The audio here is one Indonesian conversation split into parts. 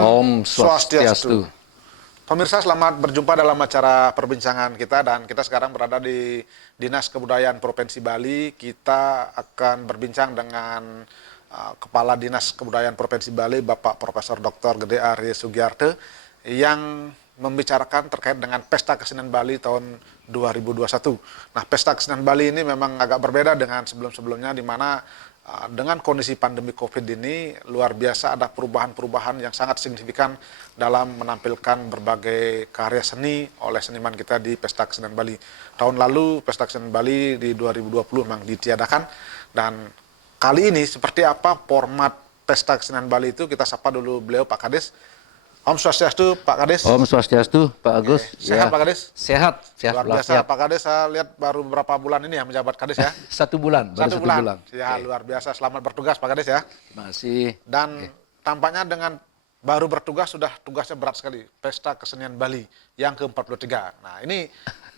Om Swastiastu. Pemirsa, selamat berjumpa dalam acara perbincangan kita, dan kita sekarang berada di Dinas Kebudayaan Provinsi Bali. Kita akan berbincang dengan Kepala Dinas Kebudayaan Provinsi Bali, Bapak Profesor Dr. Gede Arya Sugiarte, yang membicarakan terkait dengan Pesta Kesenian Bali tahun 2021. Nah, Pesta Kesenian Bali ini memang agak berbeda dengan sebelum-sebelumnya, di mana dengan kondisi pandemi COVID ini luar biasa ada perubahan-perubahan yang sangat signifikan dalam menampilkan berbagai karya seni oleh seniman kita di Pesta Kesenian Bali. Tahun lalu Pesta Kesenian Bali di 2020 memang ditiadakan, dan kali ini seperti apa format Pesta Kesenian Bali itu, kita sapa dulu beliau, Pak Kades. Om Swastiastu, Pak Kades. Om Swastiastu, Pak Agus. Sehat, Pak Kades? Sehat. Luar biasa, Pak Kades. Saya lihat baru beberapa bulan ini ya menjabat Kades ya. Satu bulan. Satu bulan. Ya, luar biasa. Selamat bertugas, Pak Kades ya. Terima kasih. Dan tampaknya dengan baru bertugas sudah tugasnya berat sekali. Pesta Kesenian Bali yang ke-43. Nah, ini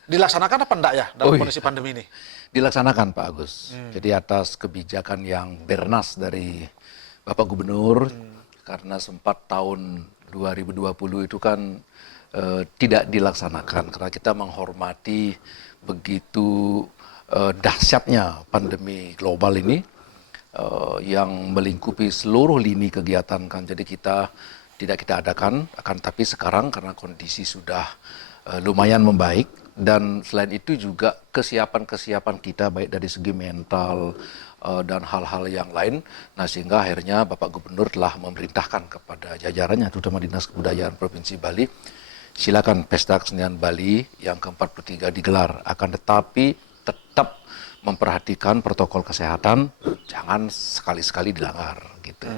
dilaksanakan apa enggak ya dalam kondisi pandemi ini? Dilaksanakan, Pak Agus. Jadi atas kebijakan yang bernas dari Bapak Gubernur, karena sempat tahun 2020 itu kan tidak dilaksanakan karena kita menghormati begitu dahsyatnya pandemi global ini yang melingkupi seluruh lini kegiatan kan. Jadi kita tidak kita adakan, akan tapi sekarang karena kondisi sudah lumayan membaik, dan selain itu juga kesiapan kita baik dari segi mental dan hal-hal yang lain. Nah, sehingga akhirnya Bapak Gubernur telah memerintahkan kepada jajarannya, terutama Dinas Kebudayaan Provinsi Bali, silakan Pesta Kesenian Bali yang ke-43 digelar, akan tetapi tetap memperhatikan protokol kesehatan, jangan sekali-sekali dilanggar gitu.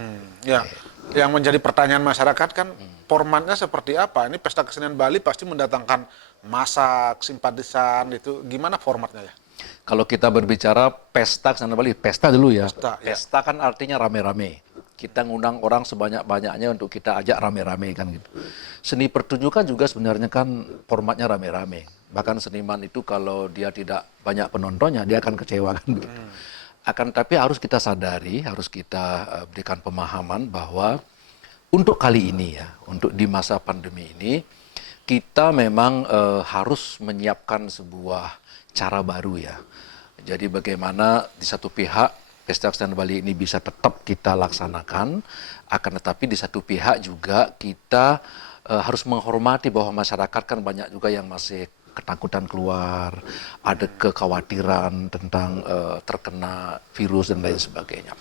Ya, yang menjadi pertanyaan masyarakat kan formatnya seperti apa? Ini Pesta Kesenian Bali pasti mendatangkan massa, simpatisan, itu gimana formatnya ya? Kalau kita berbicara Pesta Kesenian Bali, pesta dulu ya. Pesta Kan artinya rame-rame. Kita ngundang orang sebanyak-banyaknya untuk kita ajak rame-rame kan gitu. Seni pertunjukan juga sebenarnya kan formatnya rame-rame. Bahkan seniman itu kalau dia tidak banyak penontonnya, dia akan kecewa kan gitu. Akan tapi harus kita sadari, harus kita berikan pemahaman bahwa untuk kali ini ya, untuk di masa pandemi ini, kita memang harus menyiapkan sebuah cara baru ya. Jadi bagaimana di satu pihak Pesta Kesenian Bali ini bisa tetap kita laksanakan, akan tetapi di satu pihak juga kita harus menghormati bahwa masyarakat kan banyak juga yang masih ketakutan keluar, ada kekhawatiran tentang terkena virus dan lain sebagainya.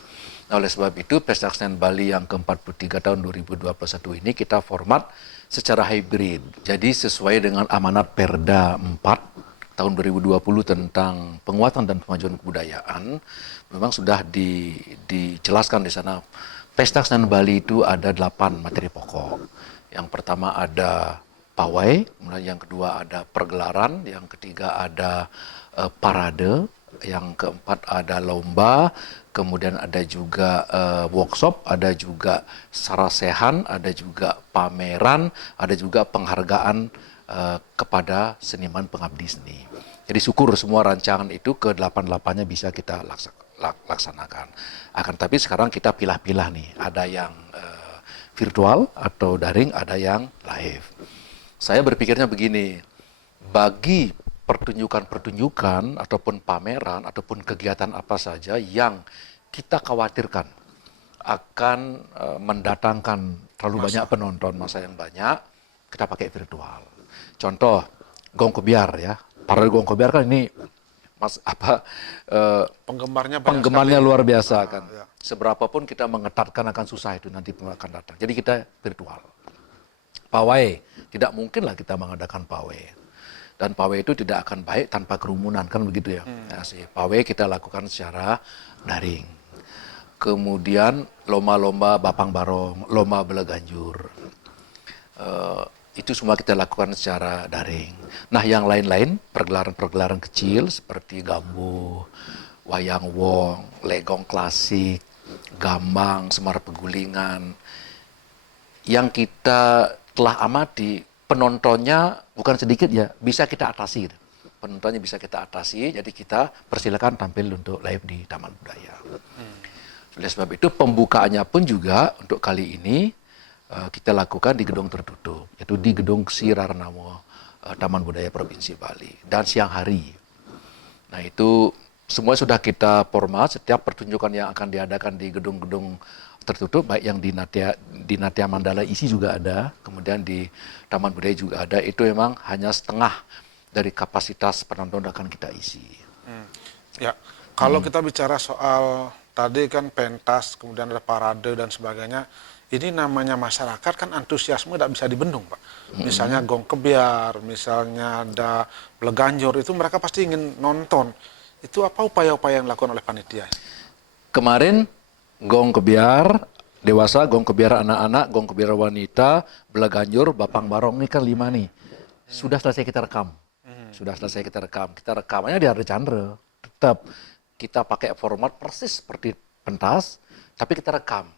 Nah, oleh sebab itu Pesta Kesenian Bali yang ke-43 tahun 2021 ini kita format secara hybrid. Jadi sesuai dengan amanat Perda 4 tahun 2020 tentang penguatan dan pemajuan kebudayaan, memang sudah dijelaskan di sana. Pesta Kesenian Bali itu ada 8 materi pokok. Yang pertama ada pawai, kemudian yang kedua ada pergelaran, yang ketiga ada parade, yang keempat ada lomba, kemudian ada juga workshop, ada juga sarasehan, ada juga pameran, ada juga penghargaan kepada seniman pengabdi seni. Jadi syukur semua rancangan itu ke-8-8-nya bisa kita laksanakan. Akan tapi sekarang kita pilah-pilah nih, ada yang virtual atau daring, ada yang live. Saya berpikirnya begini, bagi pertunjukan-pertunjukan ataupun pameran ataupun kegiatan apa saja yang kita khawatirkan akan mendatangkan terlalu banyak penonton, masa yang banyak, kita pakai virtual. Contoh, Gong Kebiar ya. Parade Gong Kebiar kan ini penggemarnya luar biasa kan. Ya. Seberapapun kita mengetatkan akan susah itu nanti akan datang. Jadi kita virtual. Pawai, tidak mungkin lah kita mengadakan pawai. Dan pawai itu tidak akan baik tanpa kerumunan kan begitu ya. Nah, pawai kita lakukan secara daring. Kemudian lomba-lomba Bapang Barong, lomba Belaganjur. Itu semua kita lakukan secara daring. Nah, yang lain-lain, pergelaran-pergelaran kecil seperti gambuh, wayang wong, legong klasik, gambang, semar pegulingan, yang kita telah amati, penontonnya bukan sedikit ya, bisa kita atasi. Penontonnya bisa kita atasi, jadi kita persilakan tampil untuk live di Taman Budaya. Oleh sebab itu pembukaannya pun juga untuk kali ini kita lakukan di gedung tertutup, yaitu di gedung Sirarnamo Taman Budaya Provinsi Bali, dan siang hari. Nah itu semua sudah kita format, setiap pertunjukan yang akan diadakan di gedung-gedung tertutup, baik yang di Natya Mandala isi juga ada, kemudian di Taman Budaya juga ada, itu memang hanya setengah dari kapasitas penonton akan kita isi. Ya, kalau kita bicara soal tadi kan pentas, kemudian ada parade dan sebagainya, ini namanya masyarakat kan antusiasme tidak bisa dibendung, Pak. Misalnya gong kebiar, misalnya ada beleganjor, itu mereka pasti ingin nonton. Itu apa upaya-upaya yang dilakukan oleh panitia? Kemarin gong kebiar dewasa, gong kebiar anak-anak, gong kebiar wanita, belaganjur, bapang barong, ini kan 5 nih. Sudah selesai kita rekam. Sudah selesai kita rekam. Kita rekamannya di Archandra. Tetap kita pakai format persis seperti pentas, tapi kita rekam.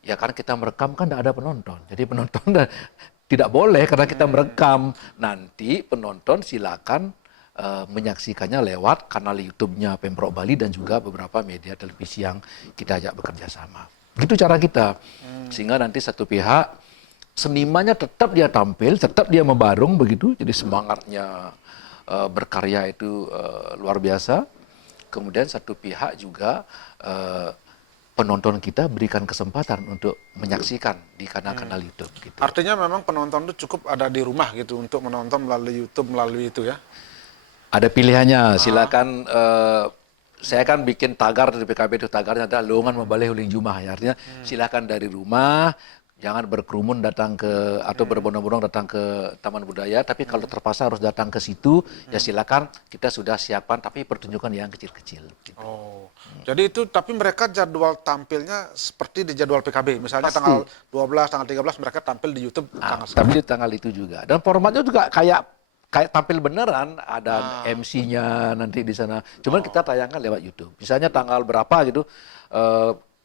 Ya kan kita merekam kan tidak ada penonton. Jadi penonton tidak boleh karena kita merekam. Nanti penonton silakan menyaksikannya lewat kanal YouTube-nya Pemprov Bali dan juga beberapa media televisi yang kita ajak bekerja sama. Begitu cara kita. Sehingga nanti satu pihak senimannya tetap dia tampil, tetap dia membarung begitu. Jadi semangatnya berkarya itu luar biasa. Kemudian satu pihak juga penonton kita berikan kesempatan untuk menyaksikan di kanal-kanal YouTube. Gitu. Artinya memang penonton itu cukup ada di rumah gitu untuk menonton melalui YouTube, melalui itu ya? Ada pilihannya, silakan. Saya kan bikin tagar di PKB itu, tagarnya adalah lowongan membalai huling jumah. Ya. Artinya silakan dari rumah, jangan berkerumun datang ke atau berbondong-bondong datang ke Taman Budaya. Tapi kalau terpaksa harus datang ke situ, ya silakan, kita sudah siapkan. Tapi pertunjukan yang kecil-kecil. Gitu. Oh, jadi itu tapi mereka jadwal tampilnya seperti di jadwal PKB. Misalnya Pasti. tanggal 12, tanggal 13 mereka tampil di YouTube tanggal Tapi di tanggal itu juga. Dan formatnya juga kayak tampil beneran, ada MC-nya nanti di sana. Cuman kita tayangkan lewat YouTube. Misalnya tanggal berapa gitu,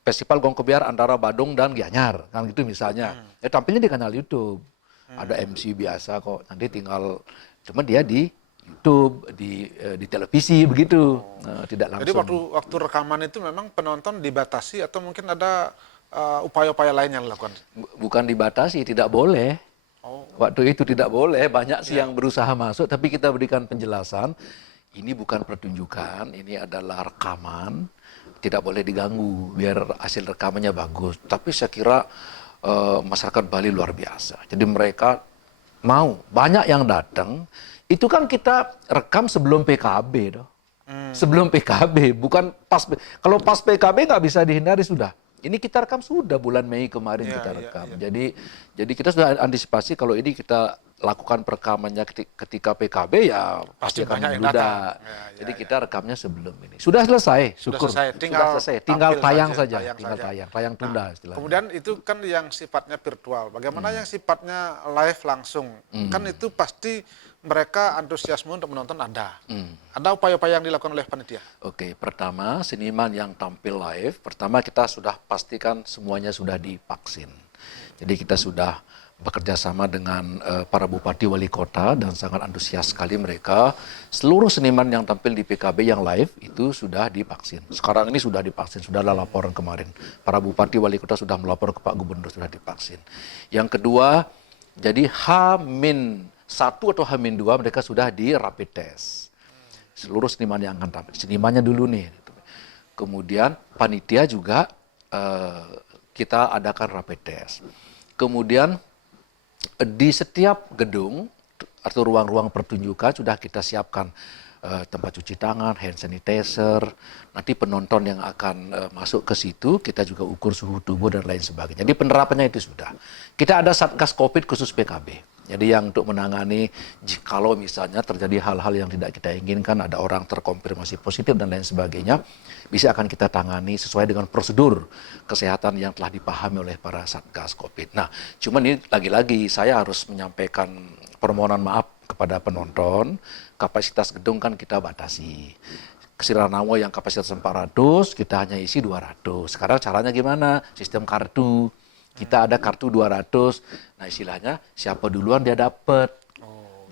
Festival Gong Kebiar antara Badung dan Gianyar, kan gitu misalnya. Ya tampilnya di kanal YouTube. Ada MC biasa kok. Nanti tinggal, cuma dia di YouTube, di televisi begitu, tidak langsung. Jadi waktu rekaman itu memang penonton dibatasi atau mungkin ada upaya-upaya lain yang dilakukan? Bukan dibatasi, tidak boleh. Waktu itu tidak boleh, banyak sih yang berusaha masuk, tapi kita berikan penjelasan, ini bukan pertunjukan, ini adalah rekaman, tidak boleh diganggu, biar hasil rekamannya bagus. Tapi saya kira masyarakat Bali luar biasa. Jadi mereka mau, banyak yang datang, itu kan kita rekam sebelum PKB doh. Sebelum PKB, bukan pas. Kalau pas PKB nggak bisa dihindari sudah. Ini kita rekam sudah bulan Mei kemarin kita rekam. Jadi kita sudah antisipasi kalau ini kita lakukan perekamannya ketika PKB ya pasti akan membludak. Jadi kita rekamnya sebelum ini. Sudah selesai, syukur. Tinggal Tinggal tayang saja. Tayang tunda istilahnya. Kemudian itu kan yang sifatnya virtual. Bagaimana yang sifatnya live langsung? Kan itu pasti mereka antusiasme untuk menonton ada. Ada upaya-upaya yang dilakukan oleh panitia? Oke, pertama seniman yang tampil live, pertama kita sudah pastikan semuanya sudah divaksin. Jadi kita sudah bekerja sama dengan para bupati wali kota dan sangat antusias sekali mereka. Seluruh seniman yang tampil di PKB yang live itu sudah divaksin. Sekarang ini sudah divaksin, sudah ada laporan kemarin. Para bupati wali kota sudah melapor ke Pak Gubernur sudah divaksin. Yang kedua, jadi H-1 atau H-2 mereka sudah di rapid test. Seluruh seniman yang akan tampil, senimannya dulu nih. Kemudian panitia juga kita adakan rapid test. Kemudian di setiap gedung atau ruang-ruang pertunjukan sudah kita siapkan tempat cuci tangan, hand sanitizer. Nanti penonton yang akan masuk ke situ kita juga ukur suhu tubuh dan lain sebagainya. Jadi penerapannya itu sudah. Kita ada Satgas Covid khusus PKB. Jadi yang untuk menangani kalau misalnya terjadi hal-hal yang tidak kita inginkan, ada orang terkonfirmasi positif dan lain sebagainya, bisa akan kita tangani sesuai dengan prosedur kesehatan yang telah dipahami oleh para Satgas Covid. Nah, cuman ini lagi-lagi saya harus menyampaikan permohonan maaf kepada penonton, kapasitas gedung kan kita batasi. Sirarnamo yang kapasitas 400, kita hanya isi 200. Sekarang caranya gimana? Sistem kartu. Kita ada kartu 200, nah istilahnya siapa duluan dia dapat.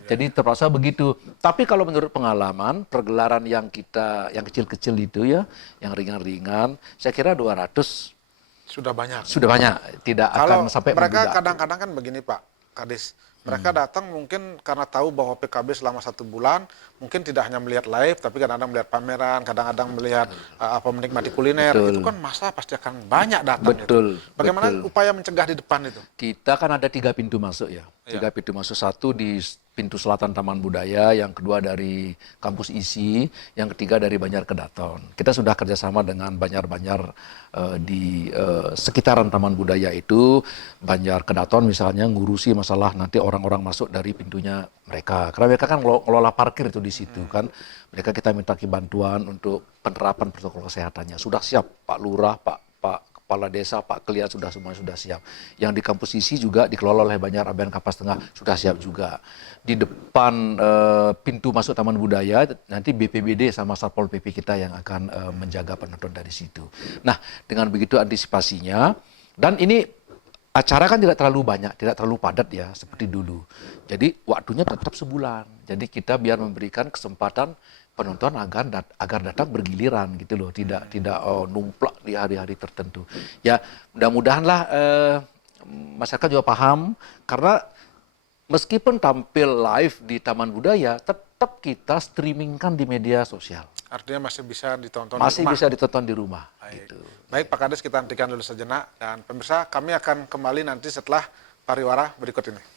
Jadi terpaksa begitu. Tapi kalau menurut pengalaman, pergelaran yang kecil-kecil itu ya, yang ringan-ringan, saya kira 200 Sudah banyak. Sudah banyak, tidak Kalau akan sampai mereka membludak. kadang-kadang kan begini Pak Kadis, mereka datang mungkin karena tahu bahwa PKB selama 1 bulan mungkin tidak hanya melihat live, tapi kadang-kadang melihat pameran, kadang-kadang melihat apa menikmati kuliner. Betul. Itu kan masa pasti akan banyak datang itu. Betul, Bagaimana betul. upaya mencegah di depan itu? Kita kan ada 3 pintu masuk ya. 3 pintu masuk, satu di pintu selatan Taman Budaya, yang kedua dari kampus ISI, yang ketiga dari Banjar Kedaton. Kita sudah kerjasama dengan Banjar-Banjar di sekitaran Taman Budaya itu. Banjar Kedaton misalnya ngurusi masalah nanti orang-orang masuk dari pintunya mereka. Karena mereka kan ngelola parkir itu di situ kan. Mereka kita minta bantuan untuk penerapan protokol kesehatannya. Sudah siap Pak Lurah, Pak Kepala Desa, Pak Keliat semua sudah siap. Yang di kampus ISI juga dikelola oleh Banjar Aben Kapas Tengah sudah siap juga. Di depan pintu masuk Taman Budaya nanti BPBD sama Satpol PP kita yang akan menjaga penonton dari situ. Nah, dengan begitu antisipasinya, dan ini acara kan tidak terlalu banyak, tidak terlalu padat ya seperti dulu. Jadi waktunya tetap sebulan. Jadi kita biar memberikan kesempatan penonton agar datang bergiliran gitu loh, tidak numplak di hari-hari tertentu. Ya mudah-mudahanlah masyarakat juga paham, karena meskipun tampil live di Taman Budaya, tetap kita streamingkan di media sosial. Artinya masih bisa ditonton Masih di rumah. bisa ditonton di rumah. Baik. Gitu. Baik Pak Kades, kita hentikan dulu sejenak. Dan pemirsa, kami akan kembali nanti setelah pariwara berikut ini.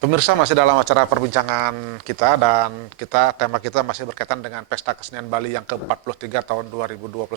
Pemirsa, masih dalam acara perbincangan kita, dan tema kita masih berkaitan dengan Pesta Kesenian Bali yang ke-43 tahun 2021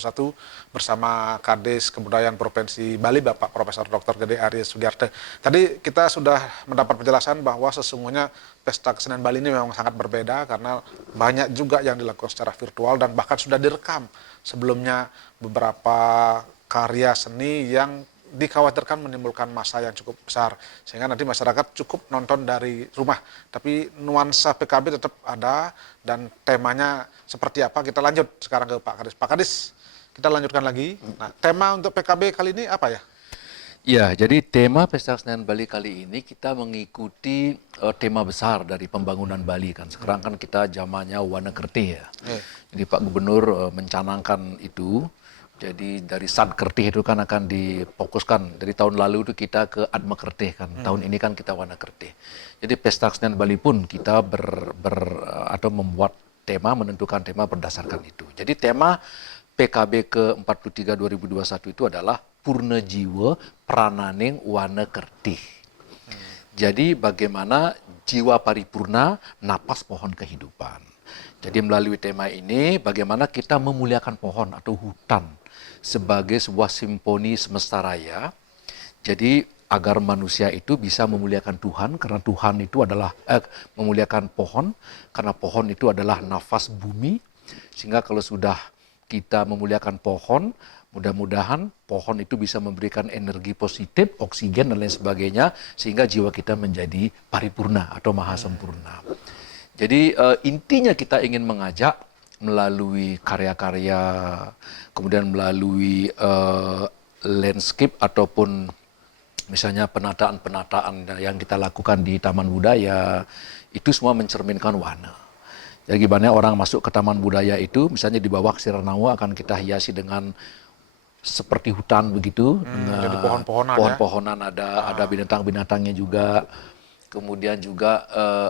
bersama Kades Kebudayaan Provinsi Bali, Bapak Profesor Dr. Gede Aries Sugiarte. Tadi kita sudah mendapat penjelasan bahwa sesungguhnya Pesta Kesenian Bali ini memang sangat berbeda karena banyak juga yang dilakukan secara virtual dan bahkan sudah direkam sebelumnya beberapa karya seni yang dikhawatirkan menimbulkan massa yang cukup besar, sehingga nanti masyarakat cukup nonton dari rumah. Tapi nuansa PKB tetap ada, dan temanya seperti apa, kita lanjut sekarang ke Pak Kadis. Pak Kadis, kita lanjutkan lagi. Nah, tema untuk PKB kali ini apa ya? Ya, jadi tema Pesta Kesenian Bali kali ini kita mengikuti tema besar dari pembangunan Bali kan. Sekarang kan kita zamannya Wana Kertih ya. Jadi Pak Gubernur mencanangkan itu. Jadi dari Sad Kertih itu kan akan difokuskan. Dari tahun lalu itu kita ke Atma Kertih kan. Tahun ini kan kita Wana Kertih. Jadi Pesta Kesenian Bali pun kita atau membuat tema, menentukan tema berdasarkan itu. Jadi tema PKB ke-43 2021 itu adalah Purna Jiwa Prananing Wana Kertih. Jadi bagaimana jiwa paripurna, napas pohon kehidupan. Jadi melalui tema ini bagaimana kita memuliakan pohon atau hutan sebagai sebuah simfoni semesta raya. Jadi agar manusia itu bisa memuliakan Tuhan, karena Tuhan itu adalah memuliakan pohon, karena pohon itu adalah nafas bumi. Sehingga kalau sudah kita memuliakan pohon, mudah-mudahan pohon itu bisa memberikan energi positif, oksigen dan lain sebagainya, sehingga jiwa kita menjadi paripurna atau maha sempurna. Jadi intinya kita ingin mengajak melalui karya-karya, kemudian melalui landscape ataupun misalnya penataan-penataan yang kita lakukan di Taman Budaya, itu semua mencerminkan warna. Jadi gimana orang masuk ke Taman Budaya itu, misalnya di bawah Siranawa akan kita hiasi dengan seperti hutan begitu, dengan jadi pohon-pohonan pohon-pohonan, ada binatang-binatangnya juga. Kemudian juga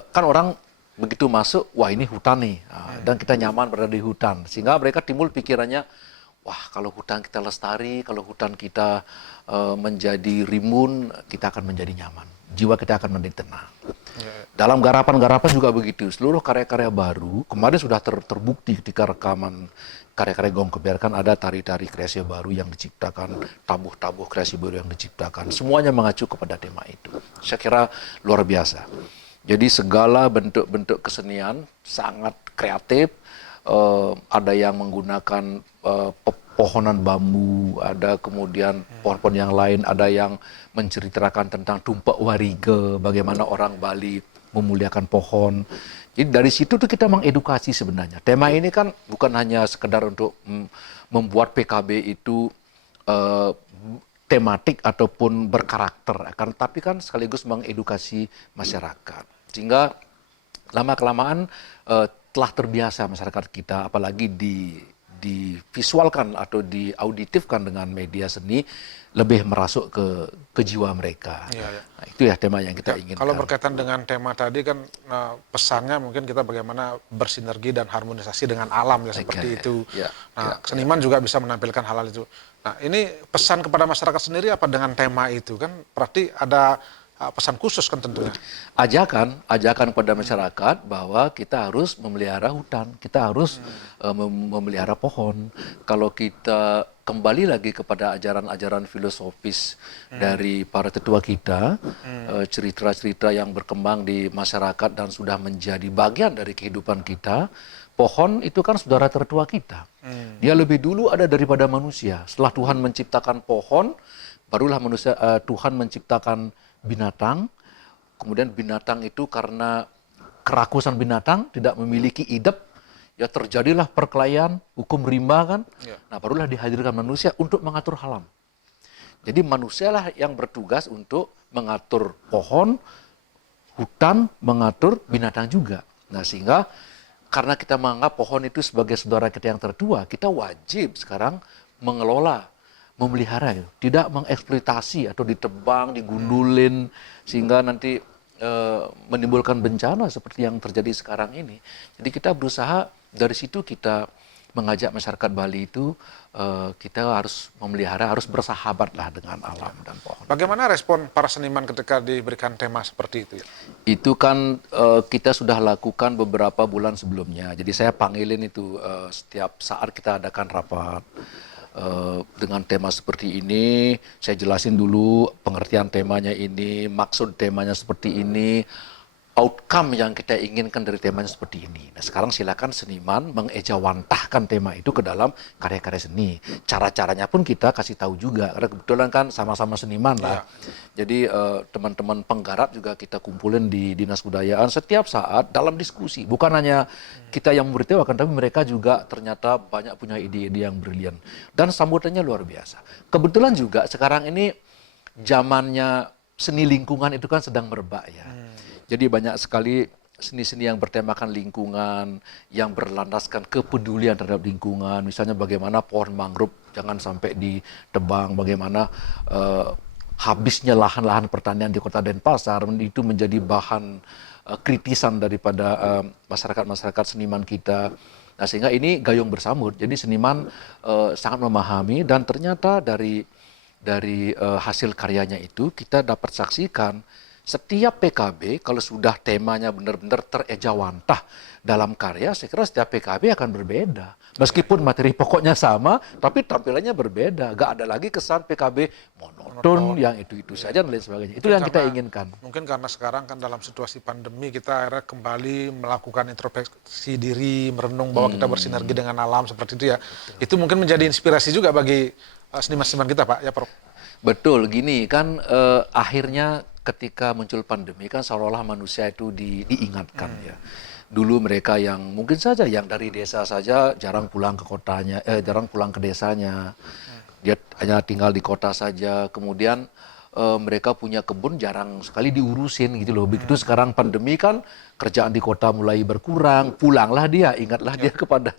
kan orang begitu masuk, wah ini hutan nih, dan kita nyaman berada di hutan, sehingga mereka timbul pikirannya, wah kalau hutan kita lestari, kalau hutan kita menjadi rimbun, kita akan menjadi nyaman, jiwa kita akan menjadi tenang. Dalam garapan-garapan juga begitu, seluruh karya-karya baru, kemarin sudah terbukti ketika rekaman karya-karya Gong Keber, kan ada tari-tari kreasi baru yang diciptakan, tabuh-tabuh kreasi baru yang diciptakan, semuanya mengacu kepada tema itu. Saya kira luar biasa. Jadi segala bentuk-bentuk kesenian sangat kreatif, ada yang menggunakan pepohonan bambu, ada kemudian pohon-pohon yang lain, ada yang menceritakan tentang tumpak warige, bagaimana orang Bali memuliakan pohon. Jadi dari situ tuh kita mengedukasi sebenarnya. Tema ini kan bukan hanya sekedar untuk membuat PKB itu tematik ataupun berkarakter, akan tapi kan sekaligus mengedukasi masyarakat. Sehingga lama-kelamaan telah terbiasa masyarakat kita, apalagi divisualkan atau diauditifkan dengan media seni, lebih merasuk ke jiwa mereka. Iya, iya. Nah, itu ya tema yang kita inginkan. Kalau berkaitan dengan tema tadi kan pesannya mungkin kita bagaimana bersinergi dan harmonisasi dengan alam ya seperti itu. Ya, Nah, seniman juga bisa menampilkan hal-hal itu. Nah, ini pesan kepada masyarakat sendiri apa dengan tema itu kan berarti ada pesan khusus kan tentunya. Ajakan kepada masyarakat bahwa kita harus memelihara hutan, kita harus memelihara pohon. Kalau kita kembali lagi kepada ajaran-ajaran filosofis dari para tetua kita, cerita-cerita yang berkembang di masyarakat dan sudah menjadi bagian dari kehidupan kita, pohon itu kan saudara tertua kita. Dia lebih dulu ada daripada manusia. Setelah Tuhan menciptakan pohon, barulah Tuhan menciptakan binatang. Kemudian binatang itu karena kerakusan binatang tidak memiliki idep, ya terjadilah perkelahian, hukum rimba kan. Ya. Nah, barulah dihadirkan manusia untuk mengatur alam. Jadi manusialah yang bertugas untuk mengatur pohon, hutan, mengatur binatang juga. Nah, sehingga karena kita menganggap pohon itu sebagai saudara kita yang tertua, kita wajib sekarang mengelola, memelihara, tidak mengeksploitasi atau ditebang, digundulin, sehingga nanti menimbulkan bencana seperti yang terjadi sekarang ini. Jadi kita berusaha dari situ kita mengajak masyarakat Bali itu kita harus memelihara, harus bersahabatlah dengan alam dan pohon. Bagaimana respon para seniman ketika diberikan tema seperti itu ya? Itu kan kita sudah lakukan beberapa bulan sebelumnya. Jadi saya panggilin itu setiap saat kita adakan rapat. Dengan tema seperti ini, saya jelasin dulu pengertian temanya ini, maksud temanya seperti ini, outcome yang kita inginkan dari temanya seperti ini. Nah, sekarang silakan seniman mengejawantahkan tema itu ke dalam karya-karya seni. Cara-caranya pun kita kasih tahu juga, karena kebetulan kan sama-sama seniman lah. Jadi teman-teman penggarap juga kita kumpulin di Dinas Kebudayaan setiap saat dalam diskusi. Bukan hanya kita yang memberitahukan, tapi mereka juga ternyata banyak punya ide-ide yang brilian. Dan sambutannya luar biasa. Kebetulan juga sekarang ini zamannya seni lingkungan itu kan sedang merebak ya. Jadi banyak sekali seni-seni yang bertemakan lingkungan, yang berlandaskan kepedulian terhadap lingkungan. Misalnya bagaimana pohon mangrove jangan sampai ditebang, bagaimana habisnya lahan-lahan pertanian di Kota Denpasar itu menjadi bahan kritisan daripada masyarakat-masyarakat seniman kita. Nah, sehingga ini gayung bersambut. Jadi seniman sangat memahami dan ternyata dari hasil karyanya itu kita dapat saksikan setiap PKB kalau sudah temanya benar-benar terejawantah dalam karya, saya kira setiap PKB akan berbeda. Meskipun materi pokoknya sama, tapi tampilannya berbeda. Gak ada lagi kesan PKB monoton yang itu-itu saja dan lain sebagainya. Itu yang kita inginkan. Mungkin karena sekarang kan dalam situasi pandemi kita akhirnya kembali melakukan introspeksi diri, merenung bahwa kita bersinergi dengan alam seperti itu ya. Itu mungkin menjadi inspirasi juga bagi seniman-seniman kita, Pak, ya, Prof. Betul, gini kan akhirnya ketika muncul pandemi kan seolah-olah manusia itu diingatkan ya. Dulu mereka yang mungkin saja yang dari desa saja jarang pulang ke kotanya, jarang pulang ke desanya. Dia hanya tinggal di kota saja. Kemudian mereka punya kebun jarang sekali diurusin gitu loh. Begitu sekarang pandemi kan kerjaan di kota mulai berkurang, pulanglah dia, ingatlah dia kepada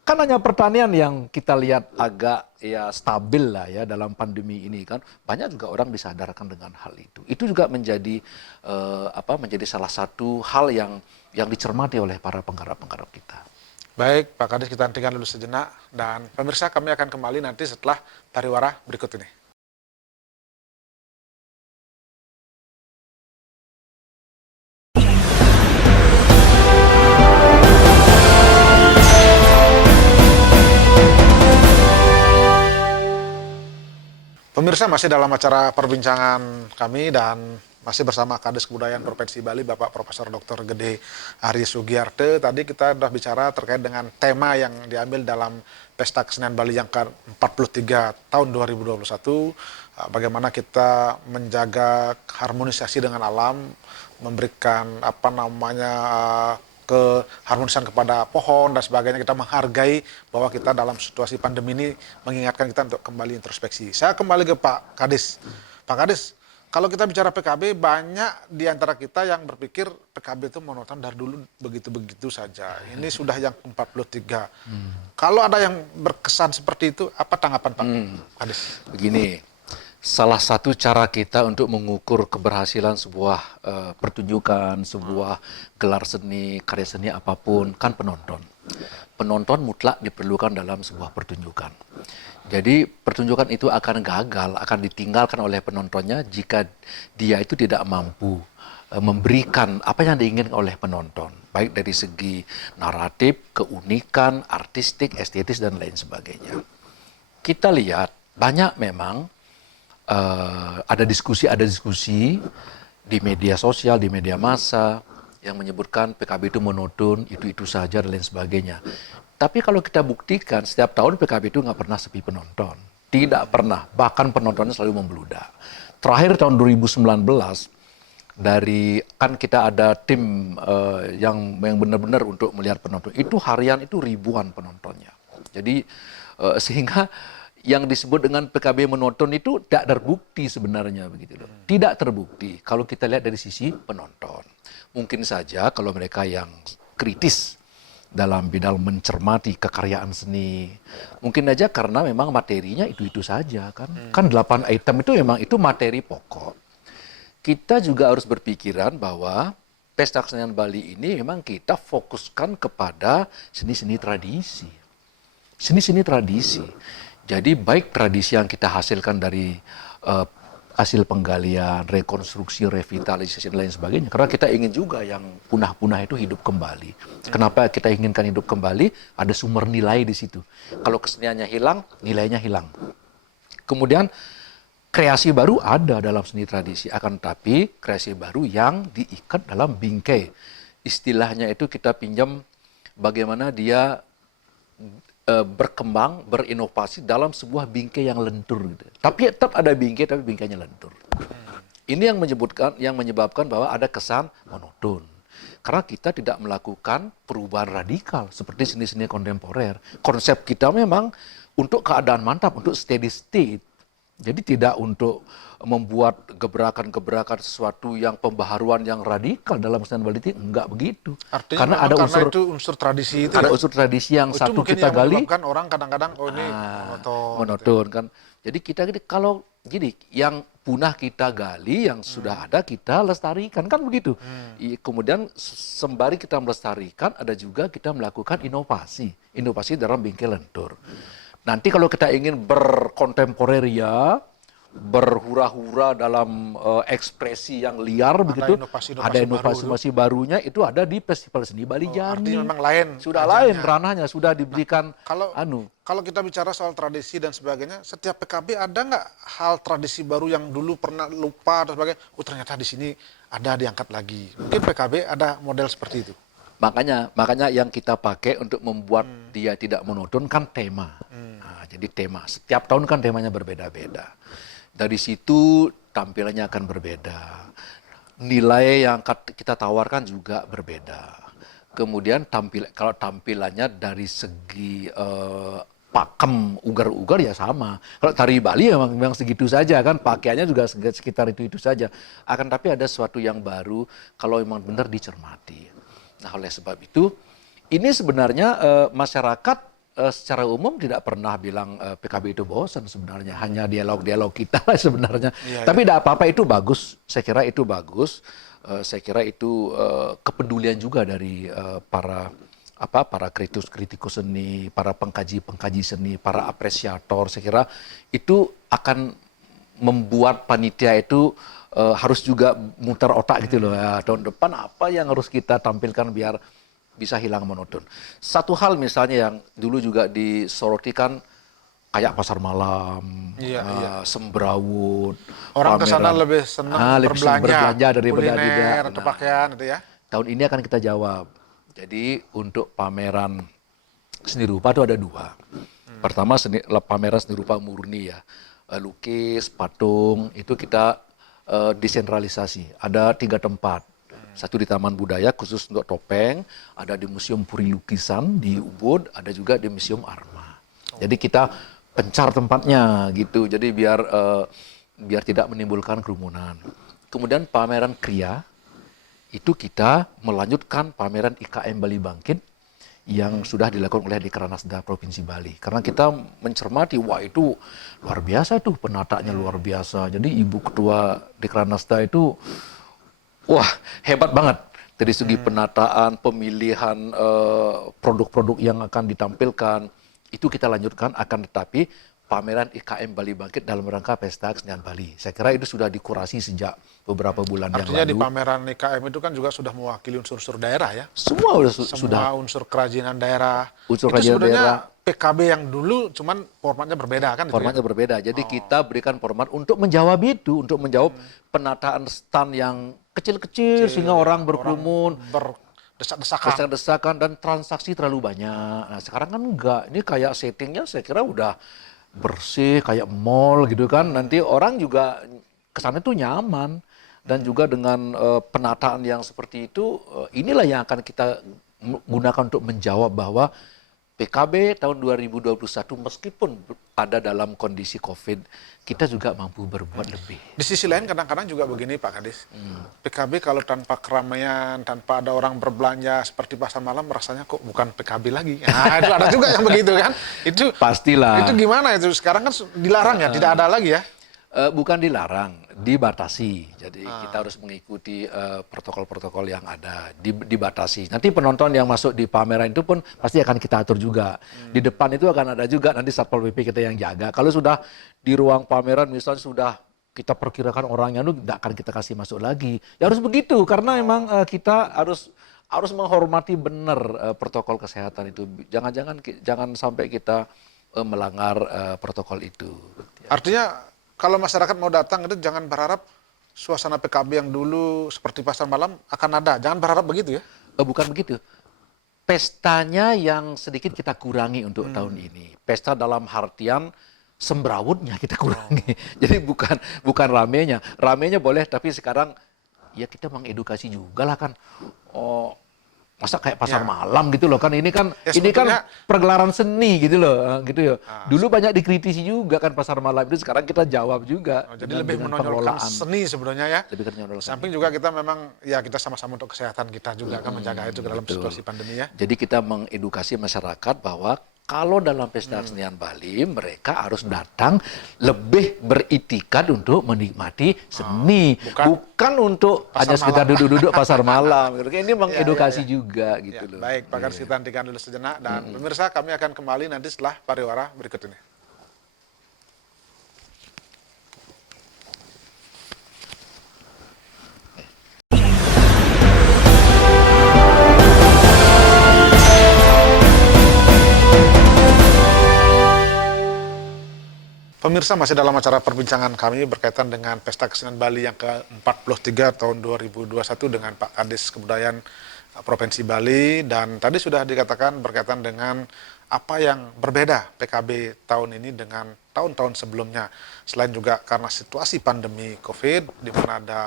kan hanya pertanian yang kita lihat agak ya stabil lah ya dalam pandemi ini kan, banyak juga orang disadarkan dengan hal itu. Itu juga menjadi menjadi salah satu hal yang dicermati oleh para penggarap-penggarap kita. Baik, Pak Kadis, kita hentikan dulu sejenak dan pemirsa kami akan kembali nanti setelah pariwara berikut ini. Pemirsa, masih dalam acara perbincangan kami dan masih bersama Kadis Kebudayaan Provinsi Bali, Bapak Profesor Dr. Gede Ari Sugiyarte. Tadi kita sudah bicara terkait dengan tema yang diambil dalam Pesta Kesenian Bali yang ke-43 tahun 2021. Bagaimana kita menjaga harmonisasi dengan alam, memberikan keharmonisan kepada pohon dan sebagainya. Kita menghargai bahwa kita dalam situasi pandemi ini mengingatkan kita untuk kembali introspeksi. Saya kembali ke Pak Kadis. Pak Kadis, kalau kita bicara PKB, banyak di antara kita yang berpikir PKB itu monoton dari dulu begitu-begitu saja. Ini sudah yang 43. Kalau ada yang berkesan seperti itu, apa tanggapan Pak Kadis? Begini, salah satu cara kita untuk mengukur keberhasilan sebuah pertunjukan, sebuah gelar seni, karya seni apapun, kan penonton. Penonton mutlak diperlukan dalam sebuah pertunjukan. Jadi pertunjukan itu akan gagal, akan ditinggalkan oleh penontonnya jika dia itu tidak mampu memberikan apa yang diinginkan oleh penonton. Baik dari segi naratif, keunikan, artistik, estetis, dan lain sebagainya. Kita lihat banyak memang ada diskusi di media sosial, di media massa yang menyebutkan PKB itu monoton, itu saja dan lain sebagainya. Tapi kalau kita buktikan setiap tahun PKB itu nggak pernah sepi penonton, tidak pernah, bahkan penontonnya selalu membludak. Terakhir tahun 2019 kan kita ada tim yang benar-benar untuk melihat penonton itu harian itu ribuan penontonnya. Jadi sehingga yang disebut dengan PKB menonton itu tidak terbukti sebenarnya begitu loh. Tidak terbukti kalau kita lihat dari sisi penonton. Mungkin saja kalau mereka yang kritis dalam bidang mencermati kekaryaan seni, mungkin aja karena memang materinya itu saja kan. Kan 8 item itu memang itu materi pokok. Kita juga harus berpikiran bahwa Pesta Kesenian Bali ini memang kita fokuskan kepada seni-seni tradisi. Seni-seni tradisi. Jadi baik tradisi yang kita hasilkan dari hasil penggalian, rekonstruksi, revitalisasi, dan lain sebagainya. Karena kita ingin juga yang punah-punah itu hidup kembali. Kenapa kita inginkan hidup kembali? Ada sumber nilai di situ. Kalau keseniannya hilang, nilainya hilang. Kemudian kreasi baru ada dalam seni tradisi. Akan tetapi kreasi baru yang diikat dalam bingkai. Istilahnya itu kita pinjam bagaimana dia berkembang, berinovasi dalam sebuah bingkai yang lentur. Gitu. Tapi tetap ada bingkai, tapi bingkainya lentur. Ini yang menyebabkan bahwa ada kesan monoton. Karena kita tidak melakukan perubahan radikal seperti seni-seni kontemporer. Konsep kita memang untuk keadaan mantap, untuk steady state. Jadi tidak untuk membuat gebrakan-gebrakan sesuatu yang pembaharuan yang radikal dalam kesenian Bali itu enggak begitu. Artinya karena ada itu unsur tradisi itu. Ada ya? unsur tradisi yang itu satu mungkin kita yang gali. menyebabkan orang kadang-kadang ini Monoton kan. Jadi kita kalau yang punah kita gali, yang sudah ada kita lestarikan kan begitu. Kemudian sembari kita melestarikan, ada juga kita melakukan inovasi dalam bingkai lentur. Nanti kalau kita ingin berkontemporeria, berhura-hura dalam ekspresi yang liar begitu, ada inovasi barunya itu ada di Festival Seni Bali Jani. Artinya memang lain. Sudah lain ranahnya, sudah diberikan Kalau kita bicara soal tradisi dan sebagainya, setiap PKB ada nggak hal tradisi baru yang dulu pernah lupa dan sebagainya? Oh ternyata di sini ada diangkat lagi. Mungkin PKB ada model seperti itu. Makanya yang kita pakai untuk membuat dia tidak monoton kan tema. Nah, jadi tema. Setiap tahun kan temanya berbeda-beda. Dari situ tampilannya akan berbeda. Nilai yang kita tawarkan juga berbeda. Kemudian kalau tampilannya dari segi pakem ugar-ugar ya sama. Kalau tari Bali ya memang segitu saja kan, pakaiannya juga sekitar itu saja. Akan tapi ada sesuatu yang baru kalau memang benar dicermati. Nah oleh sebab itu ini sebenarnya masyarakat secara umum tidak pernah bilang PKB itu bosan sebenarnya, hanya dialog-dialog kita lah sebenarnya. Tapi tidak apa-apa, itu bagus. Saya kira itu bagus. Saya kira itu kepedulian juga dari para kritikus seni, para pengkaji seni, para apresiator. Saya kira itu akan membuat panitia itu harus juga muter otak gitu loh. Ya, tahun depan apa yang harus kita tampilkan biar bisa hilang monoton. Satu hal misalnya yang dulu juga disoroti kan kayak pasar malam, Semberawut. Orang ke sana lebih senang berbelanja daripada kuliner atau pakaian itu ya. Tahun ini akan kita jawab. Jadi untuk pameran seni rupa itu ada 2. Pertama pameran seni rupa murni ya. Lukis, patung, itu kita desentralisasi. Ada 3 tempat. Satu di Taman Budaya khusus untuk topeng, ada di Museum Puri Lukisan di Ubud, ada juga di Museum Arma. Jadi kita pencar tempatnya gitu. Jadi biar tidak menimbulkan kerumunan. Kemudian pameran Kria itu kita melanjutkan pameran IKM Bali Bangkit yang sudah dilakukan oleh Dekranasda Provinsi Bali. Karena kita mencermati, wah itu luar biasa tuh, penataannya luar biasa. Jadi Ibu Ketua Dekranasda itu, wah hebat banget. Dari segi penataan, pemilihan produk-produk yang akan ditampilkan, itu kita lanjutkan, akan tetapi pameran IKM Bali Bangkit dalam rangka Pesta Kesenian Bali. Saya kira itu sudah dikurasi sejak beberapa bulan yang lalu. Artinya di pameran IKM itu kan juga sudah mewakili unsur-unsur daerah ya? Semua sudah. Semua unsur kerajinan daerah. Unsur itu kerajinan sebenarnya daerah. PKB yang dulu cuman formatnya berbeda kan? Formatnya berbeda. Jadi kita berikan format untuk menjawab itu, untuk menjawab penataan stand yang kecil-kecil sehingga orang berkerumun, berdesak-desakan dan transaksi terlalu banyak. Nah sekarang kan enggak. Ini kayak settingnya saya kira udah bersih kayak mall gitu kan. Nanti orang juga kesana tuh nyaman. Dan juga dengan penataan yang seperti itu, inilah yang akan kita gunakan untuk menjawab bahwa PKB tahun 2021 meskipun ada dalam kondisi COVID, kita juga mampu berbuat lebih. Di sisi lain kadang-kadang juga begini Pak Kadis, PKB kalau tanpa keramaian, tanpa ada orang berbelanja seperti pasar malam, rasanya kok bukan PKB lagi. Nah itu ada juga yang begitu kan. Itu pastilah. Itu gimana itu? Sekarang kan dilarang ya, tidak ada lagi ya? Bukan dilarang, dibatasi. Jadi kita harus mengikuti protokol-protokol yang ada, dibatasi. Nanti penonton yang masuk di pameran itu pun pasti akan kita atur juga. Di depan itu akan ada juga nanti Satpol PP kita yang jaga. Kalau sudah di ruang pameran misalnya sudah kita perkirakan orangnya itu tidak akan kita kasih masuk lagi. Ya harus begitu karena memang kita harus menghormati benar protokol kesehatan itu. Jangan sampai kita melanggar protokol itu. Artinya kalau masyarakat mau datang itu jangan berharap suasana PKB yang dulu seperti pasar malam akan ada. Jangan berharap begitu ya? Bukan begitu. Pestanya yang sedikit kita kurangi untuk tahun ini. Pesta dalam artian sembrawutnya kita kurangi. Jadi bukan ramenya. Ramenya boleh, tapi sekarang ya kita mengedukasi juga lah kan. Oh, masa kayak pasar malam gitu loh kan, ini kan pergelaran seni gitu loh gitu ya. Dulu banyak dikritisi juga kan pasar malam itu, sekarang kita jawab juga. Jadi lebih menonjolkan seni sebenarnya ya. Samping juga kita memang ya kita sama-sama untuk kesehatan kita juga kan menjaga itu dalam situasi pandemi ya. Jadi kita mengedukasi masyarakat bahwa kalau dalam Pesta Kesenian Bali mereka harus datang lebih beritikad untuk menikmati seni, bukan untuk hanya sekedar duduk-duduk pasar malam. Ini mengedukasi juga gitu loh. Baik, Pak Kadis, kita hentikan dulu sejenak dan pemirsa kami akan kembali nanti setelah pariwara berikut ini. Pemirsa, masih dalam acara perbincangan kami berkaitan dengan Pesta Kesenian Bali yang ke-43 tahun 2021 dengan Pak Kadis Kebudayaan Provinsi Bali, dan tadi sudah dikatakan berkaitan dengan apa yang berbeda PKB tahun ini dengan tahun-tahun sebelumnya. Selain juga karena situasi pandemi COVID, di mana ada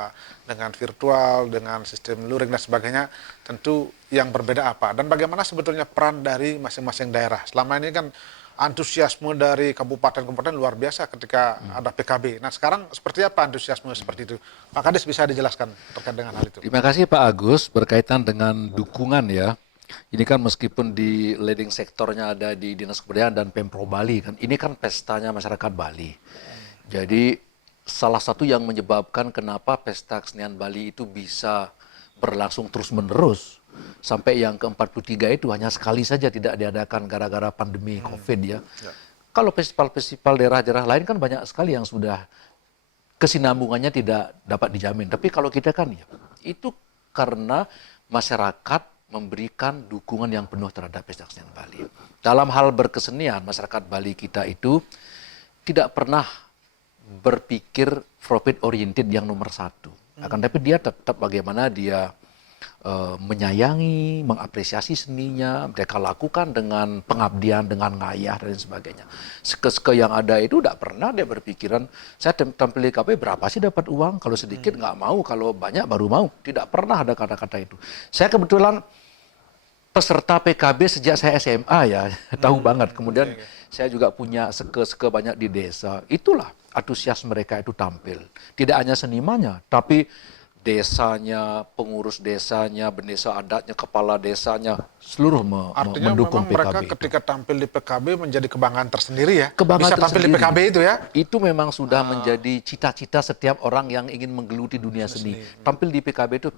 dengan virtual, dengan sistem luring dan sebagainya, tentu yang berbeda apa? Dan bagaimana sebetulnya peran dari masing-masing daerah? Selama ini kan antusiasme dari kabupaten-kabupaten luar biasa ketika ada PKB. Nah sekarang seperti apa antusiasme seperti itu? Pak Kadis bisa dijelaskan terkait dengan hal itu? Terima kasih Pak Agus, berkaitan dengan dukungan ya. Ini kan meskipun di leading sektornya ada di Dinas Kebudayaan dan Pemprov Bali, kan ini kan pestanya masyarakat Bali. Jadi salah satu yang menyebabkan kenapa Pesta Kesenian Bali itu bisa berlangsung terus-menerus sampai yang ke-43 itu hanya sekali saja tidak diadakan gara-gara pandemi COVID ya. Kalau festival-festival daerah-daerah lain kan banyak sekali yang sudah kesinambungannya tidak dapat dijamin. Tapi kalau kita kan ya, itu karena masyarakat memberikan dukungan yang penuh terhadap Pesta Kesenian Bali. Dalam hal berkesenian, masyarakat Bali kita itu tidak pernah berpikir profit oriented yang nomor satu. Akan tapi dia tetap bagaimana dia menyayangi, mengapresiasi seninya, mereka lakukan dengan pengabdian, dengan ngayah dan sebagainya. Seke-seke yang ada itu tidak pernah dia berpikiran, saya tampil di KP berapa sih dapat uang, kalau sedikit nggak mau, kalau banyak baru mau. Tidak pernah ada kata-kata itu. Saya kebetulan peserta PKB sejak saya SMA ya, tahu banget. Kemudian saya juga punya seke-seke banyak di desa. Itulah antusias mereka itu tampil. Tidak hanya senimannya, tapi desanya, pengurus desanya, bendesa adatnya, kepala desanya, seluruh Artinya mendukung memang mereka PKB itu. ketika tampil di PKB menjadi kebanggaan tersendiri ya. Kebanggaan Bisa tampil di tersendiri. PKB itu ya. Itu memang sudah menjadi cita-cita setiap orang yang ingin menggeluti dunia seni. Tampil di PKB itu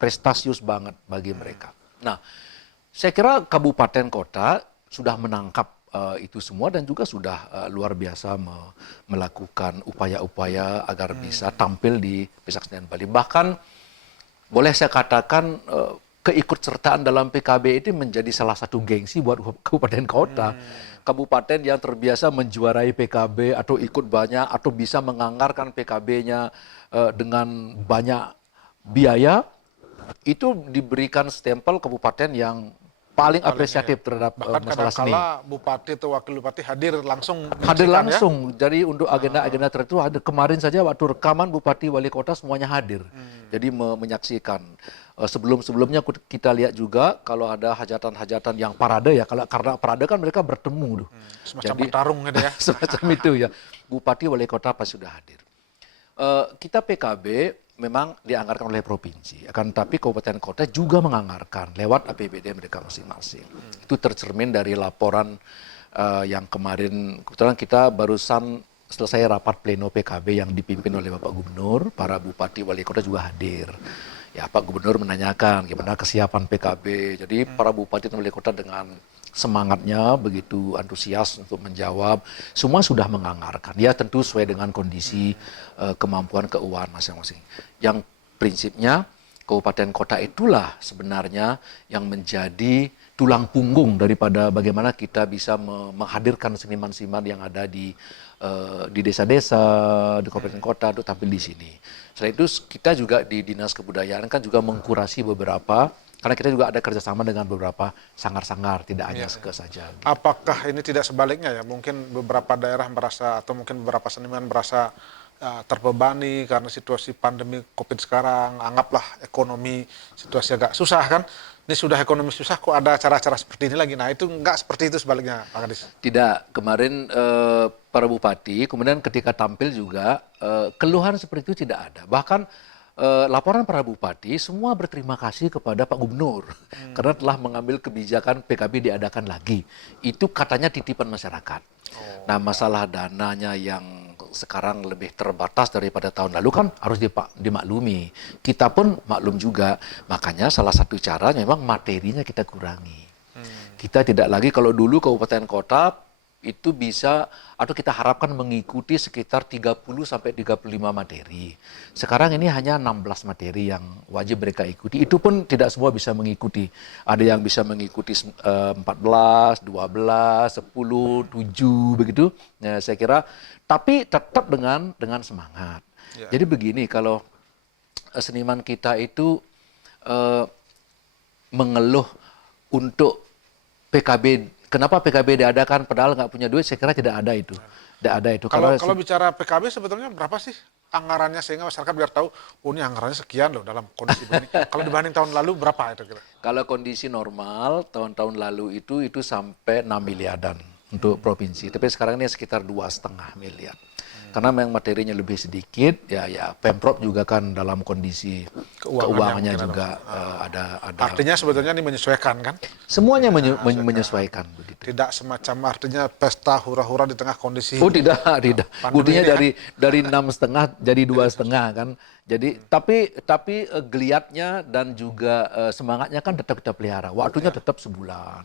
prestasius banget bagi mereka. Nah, saya kira kabupaten kota sudah menangkap itu semua dan juga sudah luar biasa melakukan upaya-upaya agar bisa tampil di Pesaksenian Bali. Bahkan boleh saya katakan keikutsertaan dalam PKB itu menjadi salah satu gengsi buat kabupaten kota. Kabupaten yang terbiasa menjuarai PKB atau ikut banyak atau bisa menganggarkan PKB-nya dengan banyak biaya, itu diberikan stempel kabupaten yang paling apresiatif terhadap Bahkan masalah seni. kadang-kala bupati atau wakil bupati hadir langsung Hadir menyaksikan langsung. Jadi untuk agenda-agenda tertentu ada. Kemarin saja waktu rekaman bupati wali kota semuanya hadir. Jadi menyaksikan. Sebelum-sebelumnya kita lihat juga kalau ada hajatan-hajatan yang parade ya. Karena parade kan mereka bertemu tuh. Semacam bertarung gitu ya. Semacam itu ya. Bupati wali kota pasti sudah hadir. Kita PKB memang dianggarkan oleh provinsi, akan tapi kabupaten kota juga menganggarkan lewat APBD mereka masing-masing. Itu tercermin dari laporan yang kemarin, kebetulan kita barusan selesai rapat pleno PKB yang dipimpin oleh Bapak Gubernur, para bupati wali kota juga hadir. Ya, Pak Gubernur menanyakan gimana kesiapan PKB. Jadi para bupati dan wali kota dengan semangatnya begitu antusias untuk menjawab, semua sudah menganggarkan. Ya tentu sesuai dengan kondisi kemampuan keuangan masing-masing. Yang prinsipnya kabupaten kota itulah sebenarnya yang menjadi tulang punggung daripada bagaimana kita bisa menghadirkan seniman-seniman yang ada di desa-desa, di kabupaten kota untuk tampil di sini. Selain itu kita juga di Dinas Kebudayaan kan juga mengkurasi beberapa, karena kita juga ada kerjasama dengan beberapa sanggar-sanggar, tidak hanya seke saja. Gitu. Apakah ini tidak sebaliknya ya? Mungkin beberapa daerah merasa atau mungkin beberapa seniman merasa terbebani karena situasi pandemi COVID sekarang. Anggaplah ekonomi situasi agak susah kan? Ini sudah ekonomi susah kok ada acara-acara seperti ini lagi. Nah itu enggak seperti itu sebaliknya Pak Kadis. Tidak, kemarin para bupati kemudian ketika tampil juga keluhan seperti itu tidak ada. Bahkan laporan para bupati semua berterima kasih kepada Pak Gubernur karena telah mengambil kebijakan PKB diadakan lagi. Itu katanya titipan masyarakat. Nah masalah dananya yang sekarang lebih terbatas daripada tahun lalu kan harus dimaklumi. Kita pun maklum juga. Makanya salah satu cara memang materinya kita kurangi. Kita tidak lagi kalau dulu kabupaten kota itu bisa atau kita harapkan mengikuti sekitar 30 sampai 35 materi. Sekarang ini hanya 16 materi yang wajib mereka ikuti. Itu pun tidak semua bisa mengikuti. Ada yang bisa mengikuti 14, 12, 10, 7 begitu. Nah, saya kira tapi tetap dengan semangat. Ya. Jadi begini, kalau seniman kita itu mengeluh untuk PKB. Kenapa PKB diadakan padahal nggak punya duit? Saya kira tidak ada itu. Tidak ada itu. Kalau bicara PKB sebetulnya berapa sih anggarannya sehingga masyarakat biar tahu, oh ini anggarannya sekian loh dalam kondisi begini. Kalau dibanding tahun lalu berapa itu kira? Kalau kondisi normal tahun-tahun lalu itu sampai 6 miliaran untuk provinsi. Tapi sekarang ini sekitar 2,5 miliar. Karena memang materinya lebih sedikit, ya Pemprov juga kan dalam kondisi keuangannya juga ada. Artinya sebetulnya ini menyesuaikan kan? Semuanya menyesuaikan begitu. Tidak semacam artinya pesta hura-hura di tengah kondisi. Oh tidak. Buktinya dari 6,5 jadi 2,5 kan. Jadi tapi geliatnya dan juga semangatnya kan tetap kita pelihara. Waktunya tetap sebulan.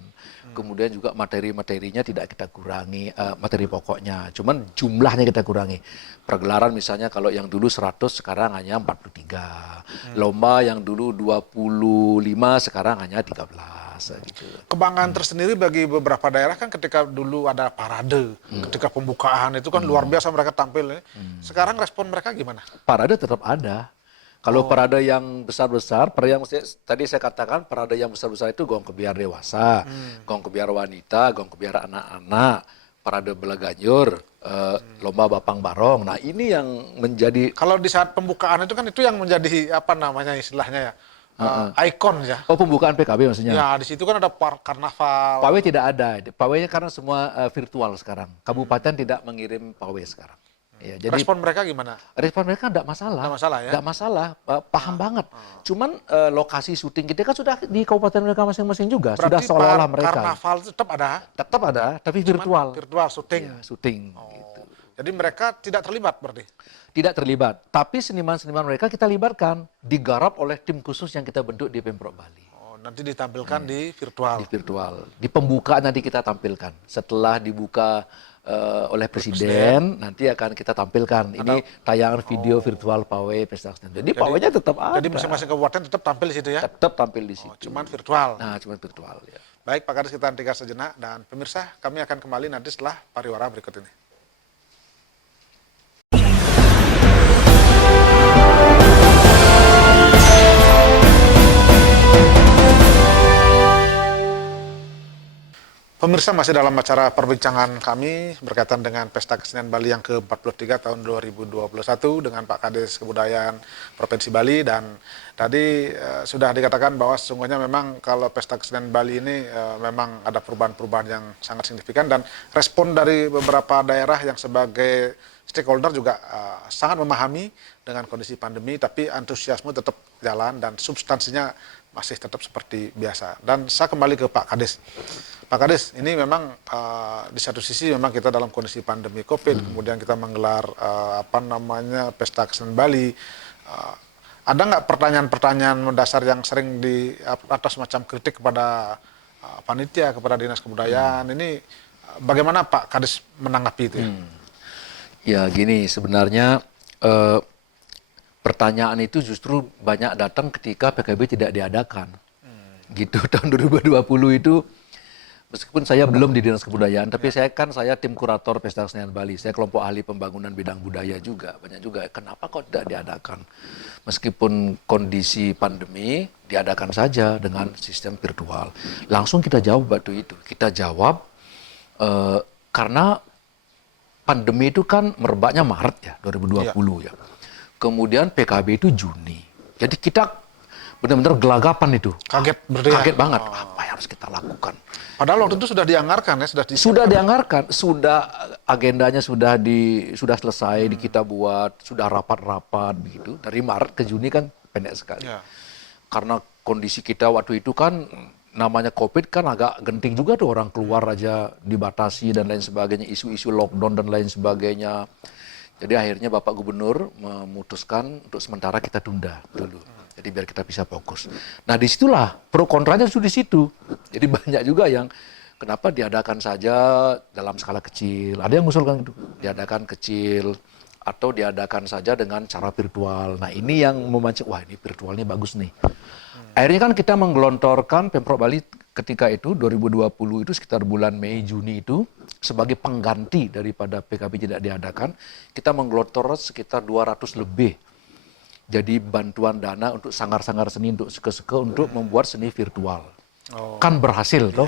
Kemudian juga materi-materinya tidak kita kurangi, materi pokoknya. Cuman jumlahnya kita kurangi. Pergelaran misalnya kalau yang dulu 100 sekarang hanya 43. Lomba yang dulu 25 sekarang hanya 13. Gitu. Kebanggaan tersendiri bagi beberapa daerah kan ketika dulu ada parade, ketika pembukaan itu kan luar biasa mereka tampil. Sekarang respon mereka gimana? Parade tetap ada. Kalau parade yang besar-besar, tadi saya katakan parade yang besar-besar itu gong kebiar dewasa, gong kebiar wanita, gong kebiar anak-anak, parade Belaganjur, lomba Bapang Barong. Nah ini yang menjadi Kalau di saat pembukaan itu kan itu yang menjadi apa namanya istilahnya ya, ikon ya. oh pembukaan PKB maksudnya. Ya di situ kan ada karnaval. Pawai tidak ada, pawainya karena semua virtual sekarang. Kabupaten tidak mengirim pawai sekarang. Ya, jadi Respon mereka gimana? respon mereka tidak masalah. Nggak masalah ya? Nggak masalah, paham banget. Cuman lokasi syuting kita kan sudah di kabupaten mereka masing-masing juga. Sudah Berarti seolah-olah mereka. karnaval tetap ada, Tetap ada, tapi virtual. virtual syuting. Iya, syuting. Oh. Gitu. Jadi mereka tidak terlibat berarti. Tidak terlibat. Tapi seniman-seniman mereka kita libatkan. Digarap oleh tim khusus yang kita bentuk di Pemprov Bali. Oh, nanti ditampilkan di virtual. Di virtual. Di pembukaan nanti kita tampilkan. Setelah dibuka oleh Presiden, nanti akan kita tampilkan. Ini tayangan video virtual pawai Pesta Kesenian. Jadi pawainya tetap ada. Jadi masing-masing kabupaten tetap tampil di situ ya. Tetap tampil di situ. Cuman virtual. Nah, cuma virtual ya. Baik, Pak Kades, kita hentikan sejenak dan pemirsa, kami akan kembali nanti setelah pariwara berikut ini. Pemirsa, masih dalam acara perbincangan kami berkaitan dengan Pesta Kesenian Bali yang ke-43 tahun 2021 dengan Pak Kades Kebudayaan Provinsi Bali, dan tadi sudah dikatakan bahwa sesungguhnya memang kalau Pesta Kesenian Bali ini memang ada perubahan-perubahan yang sangat signifikan, dan respon dari beberapa daerah yang sebagai stakeholder juga sangat memahami dengan kondisi pandemi, tapi antusiasme tetap jalan dan substansinya masih tetap seperti biasa. Dan saya kembali ke Pak Kades. Pak Kades, ini memang di satu sisi memang kita dalam kondisi pandemi COVID, kemudian kita menggelar Pesta Kesenian Bali. Ada nggak pertanyaan-pertanyaan mendasar yang sering di atas macam kritik kepada panitia, kepada Dinas Kebudayaan? Ini bagaimana Pak Kades menanggapi itu? Ya gini, sebenarnya pertanyaan itu justru banyak datang ketika PKB tidak diadakan. Gitu, tahun 2020 itu, meskipun saya belum di Dinas Kebudayaan, tapi saya tim kurator Pesta Kesenian Bali. Saya kelompok ahli pembangunan bidang budaya juga. Banyak juga, kenapa kok tidak diadakan? Meskipun kondisi pandemi, diadakan saja dengan sistem virtual. Langsung kita jawab waktu itu. Kita jawab karena pandemi itu kan merebaknya Maret ya, 2020 ya. Kemudian PKB itu Juni. Jadi kita benar-benar gelagapan itu. Kaget berdua. Kaget banget. Apa yang harus kita lakukan? Padahal waktu itu sudah dianggarkan ya, sudah dianggarkan, agendanya sudah selesai, kita buat, sudah rapat-rapat begitu. Dari Maret ke Juni kan pendek sekali. Ya. Karena kondisi kita waktu itu kan namanya COVID kan agak genting juga tuh, orang keluar aja dibatasi dan lain sebagainya, isu-isu lockdown dan lain sebagainya. Jadi akhirnya Bapak Gubernur memutuskan untuk sementara kita tunda dulu. Jadi biar kita bisa fokus. Nah disitulah pro kontranya sudah di situ. Jadi banyak juga yang kenapa diadakan saja dalam skala kecil. Ada yang mengusulkan itu, diadakan kecil atau diadakan saja dengan cara virtual. Nah ini yang memancing, wah ini virtualnya bagus nih. Akhirnya kan kita menggelontorkan Pemprov Bali ketika itu 2020 itu sekitar bulan Mei Juni itu sebagai pengganti daripada PKB tidak diadakan, kita menggelontor sekitar 200 lebih. Jadi bantuan dana untuk sanggar-sanggar seni, untuk seke-seke, untuk membuat seni virtual. Oh. Kan berhasil toh.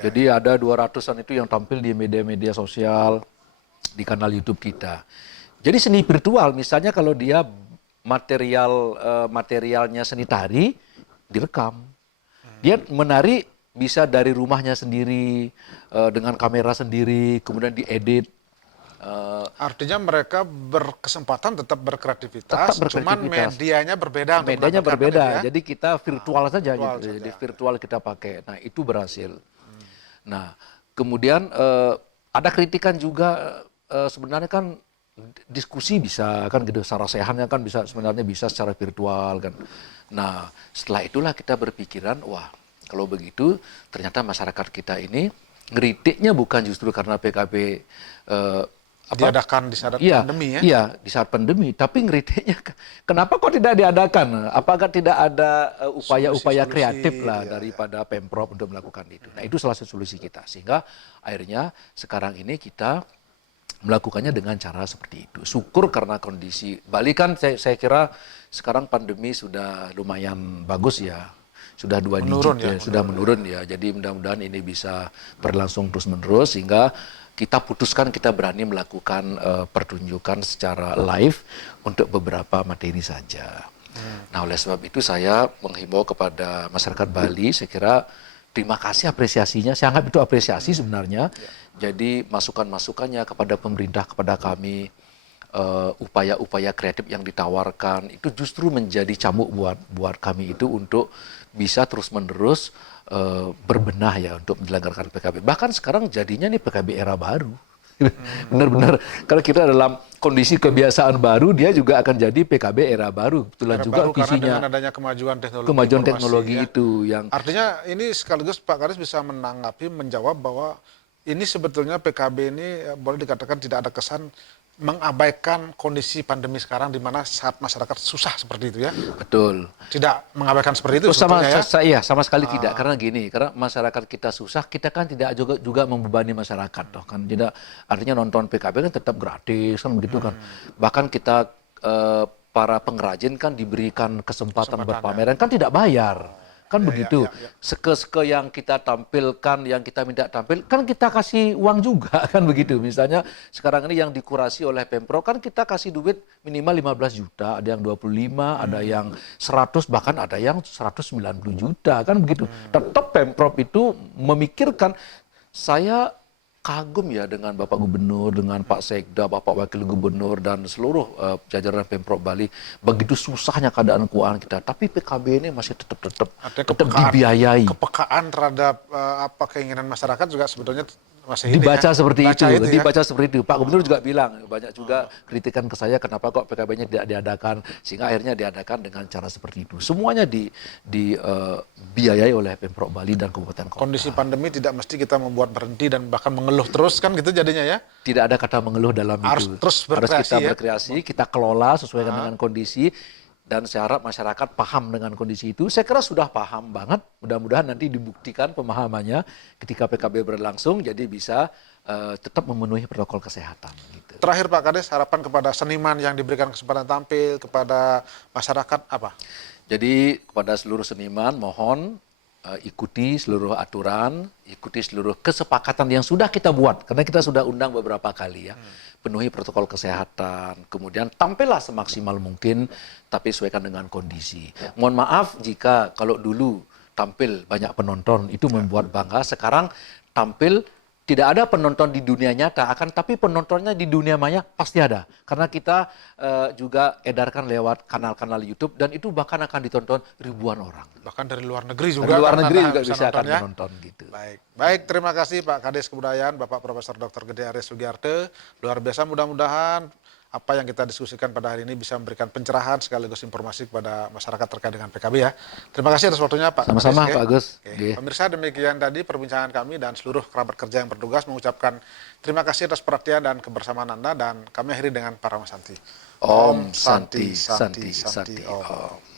Jadi ada 200-an itu yang tampil di media-media sosial, di kanal YouTube kita. Jadi seni virtual misalnya kalau dia materialnya seni tari direkam. Dia menari bisa dari rumahnya sendiri, dengan kamera sendiri, kemudian diedit. Artinya mereka berkesempatan tetap berkreativitas, cuman medianya berbeda. Medianya berbeda, ya? Jadi kita virtual saja. Jadi virtual kita pakai. Nah itu berhasil. Nah kemudian ada kritikan juga, sebenarnya kan diskusi bisa kan gitu, sarasehannya kan sebenarnya bisa secara virtual kan. Nah setelah itulah kita berpikiran, wah kalau begitu ternyata masyarakat kita ini ngeritiknya bukan justru karena PKB diadakan di saat pandemi ya? Iya, di saat pandemi. Tapi ngeritiknya, kenapa kok tidak diadakan? Apakah tidak ada upaya-upaya kreatif lah daripada Pemprov untuk melakukan itu? Nah itu salah satu solusi kita. Sehingga akhirnya sekarang ini kita melakukannya dengan cara seperti itu. Syukur karena kondisi Bali kan saya kira sekarang pandemi sudah lumayan bagus ya. Sudah 2 Menurun digit ya, sudah menurun ya. Jadi mudah-mudahan ini bisa berlangsung terus-menerus sehingga kita putuskan kita berani melakukan pertunjukan secara live untuk beberapa materi saja. Nah, oleh sebab itu saya menghimbau kepada masyarakat Bali, saya kira terima kasih apresiasinya, saya anggap itu apresiasi sebenarnya. Jadi masukan-masukannya kepada pemerintah, kepada kami, upaya-upaya kreatif yang ditawarkan itu justru menjadi cambuk buat kami itu untuk bisa terus-menerus berbenah ya untuk menyelenggarakan PKB. Bahkan sekarang jadinya nih PKB era baru. Benar-benar kalau kita dalam kondisi kebiasaan baru, dia juga akan jadi PKB era baru. Kebetulan Era juga baru karena visinya dengan adanya kemajuan teknologi, kemajuan informasi, teknologi ya. itu yang Artinya ini sekaligus Pak Kades bisa menanggapi, menjawab bahwa ini sebetulnya PKB ini boleh dikatakan tidak ada kesan mengabaikan kondisi pandemi sekarang di mana saat masyarakat susah seperti itu ya. betul. Tidak mengabaikan seperti itu Sama sebetulnya ya. sama sekali tidak, karena gini, karena masyarakat kita susah, kita kan tidak juga membebani masyarakat toh kan. Tidak, artinya nonton PKB kan tetap gratis kan begitu kan. Bahkan kita para pengrajin kan diberikan kesempatan berpameran kan tidak bayar. Kan begitu. Seke-seke yang kita tampilkan, yang kita minta tampil, kan kita kasih uang juga kan begitu. Misalnya sekarang ini yang dikurasi oleh Pemprov kan kita kasih duit minimal 15 juta, ada yang 25, ada yang 100, bahkan ada yang 190 juta kan begitu. Tetap Pemprov itu memikirkan. Saya kagum ya dengan Bapak Gubernur, dengan Pak Sekda, Bapak Wakil Gubernur, dan seluruh jajaran Pemprov Bali. Begitu susahnya keadaan keuangan kita, tapi PKB ini masih tetap dibiayai. Kepekaan terhadap apa keinginan masyarakat juga sebetulnya masih Dibaca ini ya. seperti Baca itu, ya. dibaca seperti itu. Pak Gubernur juga bilang, banyak juga kritikan ke saya kenapa kok PKB-nya tidak diadakan, sehingga akhirnya diadakan dengan cara seperti itu. Semuanya dibiayai oleh Pemprov Bali dan Kabupaten Kota. Kondisi pandemi tidak mesti kita membuat berhenti dan bahkan mengeluh terus kan gitu jadinya ya. Tidak ada kata mengeluh dalam Harus itu. terus Harus berkreasi, kita ya. berkreasi, kita kelola sesuai dengan kondisi. Dan saya harap masyarakat paham dengan kondisi itu. Saya kira sudah paham banget. Mudah-mudahan nanti dibuktikan pemahamannya ketika PKB berlangsung, jadi bisa tetap memenuhi protokol kesehatan. Gitu. Terakhir Pak Kades, harapan kepada seniman yang diberikan kesempatan tampil, kepada masyarakat apa? Jadi kepada seluruh seniman mohon ikuti seluruh aturan, ikuti seluruh kesepakatan yang sudah kita buat. Karena kita sudah undang beberapa kali ya. Penuhi protokol kesehatan, kemudian tampillah semaksimal mungkin, tapi sesuaikan dengan kondisi. Mohon maaf jika kalau dulu tampil banyak penonton, itu membuat bangga. Sekarang tampil tidak ada penonton di dunia nyata, tapi penontonnya di dunia maya pasti ada. Karena kita juga edarkan lewat kanal-kanal YouTube, dan itu bahkan akan ditonton ribuan orang. Bahkan dari luar negeri juga. Dari luar kan negeri Anda juga bisa akan nonton, ya? menonton gitu. Baik, terima kasih Pak Kades Kebudayaan, Bapak Profesor Dr. Gede Aries Sugiarte. Luar biasa, mudah-mudahan apa yang kita diskusikan pada hari ini bisa memberikan pencerahan sekaligus informasi kepada masyarakat terkait dengan PKB ya. Terima kasih atas waktunya Pak. Sama-sama Kades, Pak Agus. Pemirsa, demikian tadi perbincangan kami dan seluruh kerabat kerja yang bertugas mengucapkan terima kasih atas perhatian dan kebersamaan Anda, dan kami akhiri dengan Paramasanti. Om Santi Santi Santi Om.